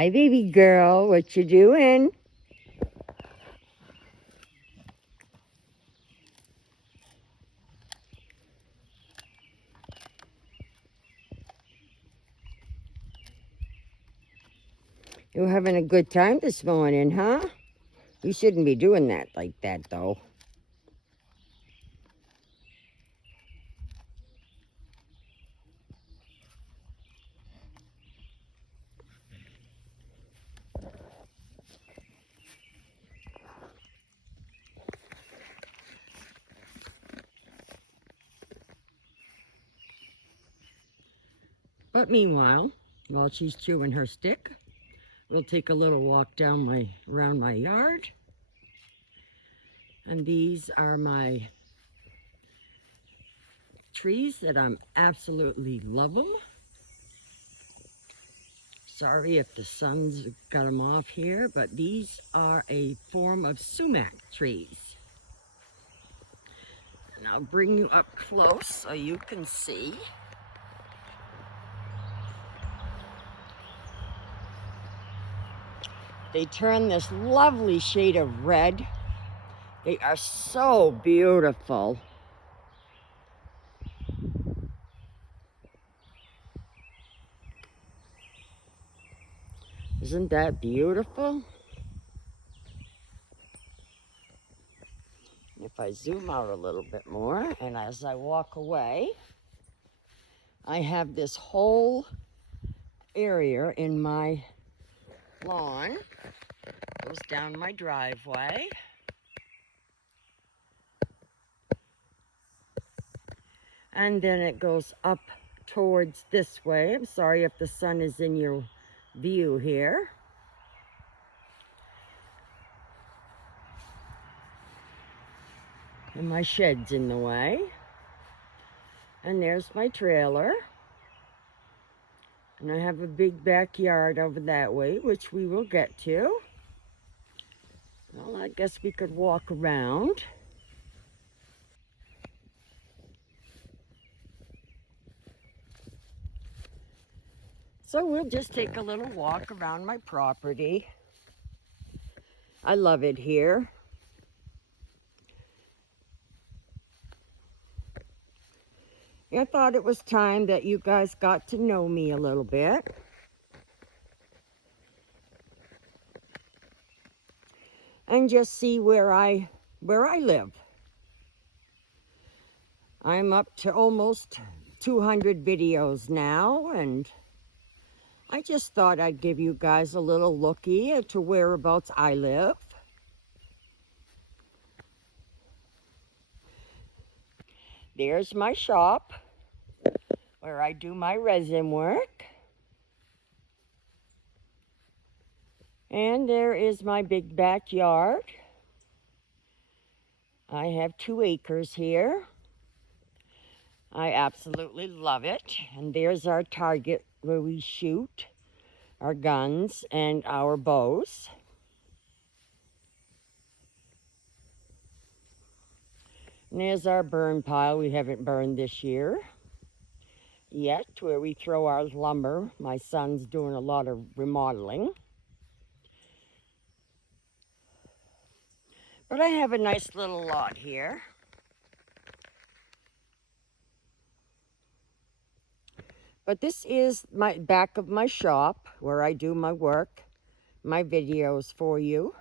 Hi, baby girl. What you doing? You're having a good time this morning, huh? You shouldn't be doing that like that, though. But meanwhile, while she's chewing her stick, we'll take a little walk around my yard. And these are my trees that I'm absolutely love them. Sorry if the sun's got them off here, but these are a form of sumac trees. And I'll bring you up close so you can see. They turn this lovely shade of red. They are so beautiful. Isn't that beautiful? If I zoom out a little bit more, and as I walk away, I have this whole area in my lawn. Goes down my driveway. And then it goes up towards this way. I'm sorry if the sun is in your view here. And my shed's in the way. And there's my trailer. And I have a big backyard over that way, which we will get to. Well, I guess we could walk around. So we'll just take a little walk around my property. I love it here. I thought it was time that you guys got to know me a little bit. And just see where I live. I'm up to almost 200 videos now, and I just thought I'd give you guys a little looky to whereabouts I live. There's my shop where I do my resin work. And there is my big backyard. I have 2 acres here. I absolutely love it. And there's our target where we shoot our guns and our bows. And there's our burn pile we haven't burned this year yet, where we throw our lumber. My son's doing a lot of remodeling. But I have a nice little lot here. But this is my back of my shop where I do my work, my videos for you.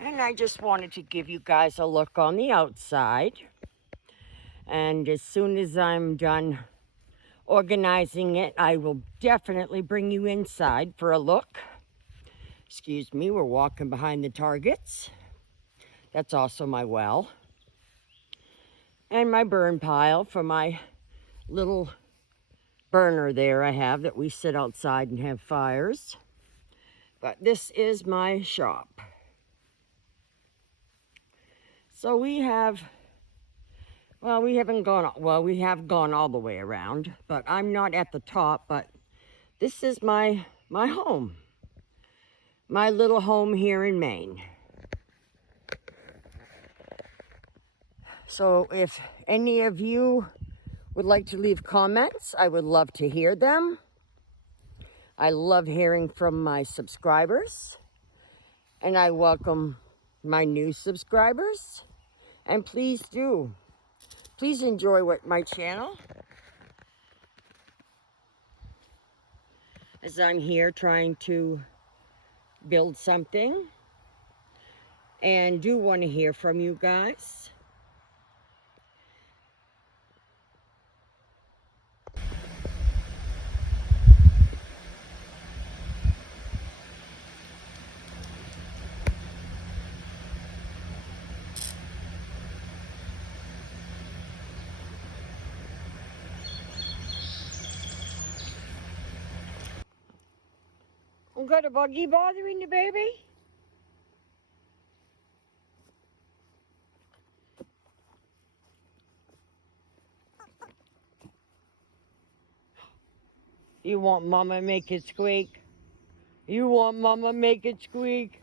And I just wanted to give you guys a look on the outside. And as soon as I'm done organizing it, I will definitely bring you inside for a look. Excuse me, we're walking behind the targets. That's also my well. And my burn pile for my little burner there I have that we sit outside and have fires. But this is my shop. So we have, well, we have gone all the way around, but I'm not at the top, but this is my home. My little home here in Maine. So if any of you would like to leave comments, I would love to hear them. I love hearing from my subscribers, and I welcome my new subscribers. And please enjoy my channel, as I'm here trying to build something, and do want to hear from you guys. Got a buggy bothering you, baby? You want Mama make it squeak? You want Mama make it squeak?